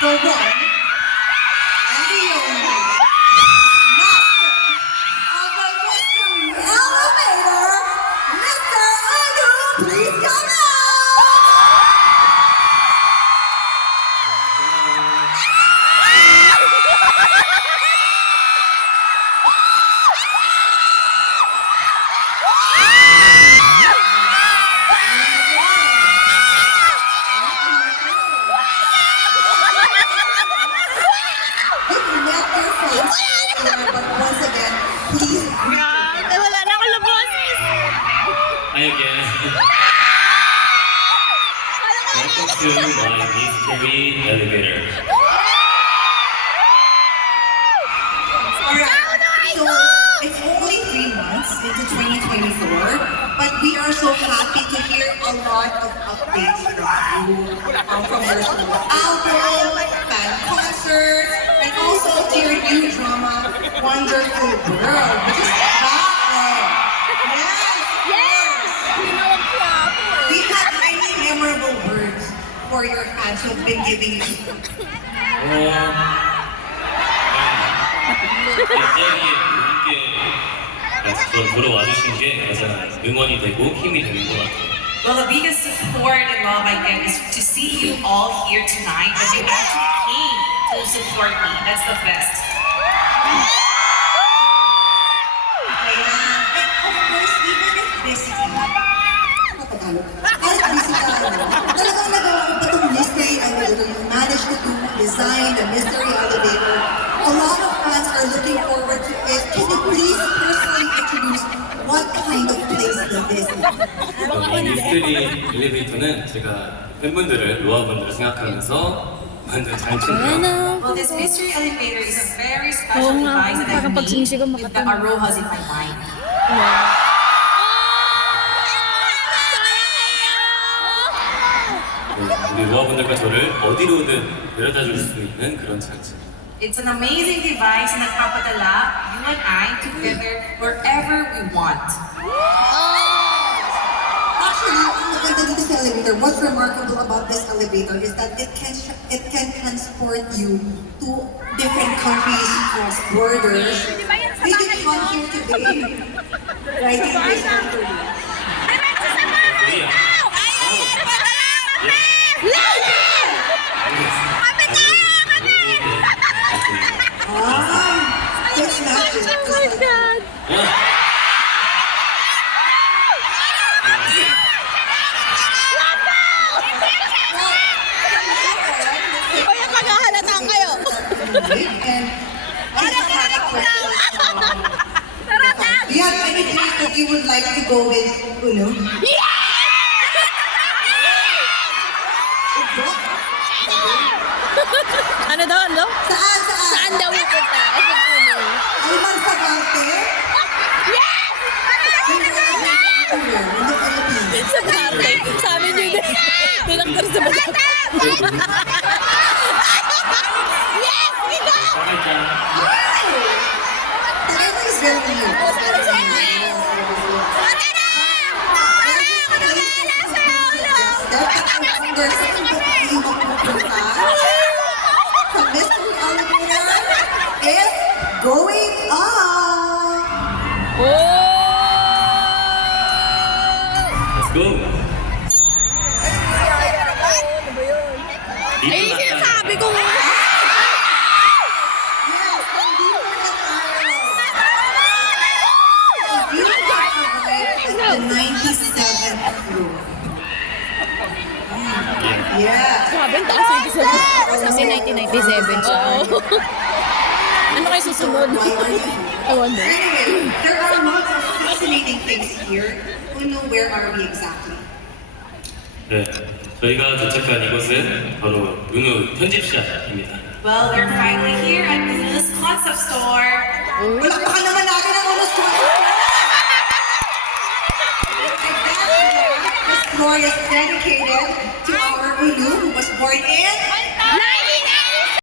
the one and the only master of the mystery elevator, Mr. Anu, please come out! But once again, please. Grabe, wala na akong labasis. Hi again. Welcome to my mystery elevator. Alright, so it's only 3 months into 2024, but we are so happy to hear a lot of updates from you, from your solo album, fan concerts, and also to your new drama, Wonderful World, which is back. Yes! Do you have any memorable words for your fans who have been giving you? 이야기에 들어와 주신 게 가장 응원이 되고 힘이 되는 것 같아요. Well, the biggest support and love I get is to see you all here tonight, that you actually came to support me. That's the best. Ayan. And of course, even if busy ka, kahit busy ka, talagang nagawa ko pa itong mystery elevator. You managed to design the mystery elevator. A lot of fans are looking forward to it. Can you please personally introduce what kind of place this is? 이 미스테리 엘리베이터는 제가 팬분들을, 로아분들을 생각하면서 만든 장치인데요. Well, this mystery elevator is a very special Oo nga, device that parang I pag sumisigaw made with the makatunog. arohas in my mind. 우리 로아분들과 저를 어디로든 데려다 줄 수 있는 그런 장치. It's an amazing device na nakapadala you and I together wherever we want. Actually, ang maganda dito sa elevator, what's remarkable about this elevator is that it can transport you to different countries, cross borders. We can come here today, right in this country. Korea. Ah, it's magic. Oh my God! Kaya maghahalataan kayo. And do you have any place that you would like to go with, Uno? Ano daw, ano? Saan? Saan daw pupunta? Ito puno. Alman sa Garte? Yes! In the Philippines. Sa dati. Sabi niyo din. Tinaktar sa bata. Yes! Ikaw! Tagaytay is very new. The mystery elevator is going up. Oh! Let's go. Ay, sinasabi ko nga. Yes, nandito na tayo. You have arrived at the 97th floor. Yeah. Grabe, ang taas 97. Kasi 1997 siya. Ano kayo susunod? Why are you here? I wonder. Anyway, there are lots of fascinating things here. Uno, where are we exactly? 네, 저희가 도착한 이곳은 바로 은우 편집샵입니다. Well, we're finally here at Uno's concept store. Palakpakan naman natin ang Uno's concept. This floor is dedicated to our Unu, who was born in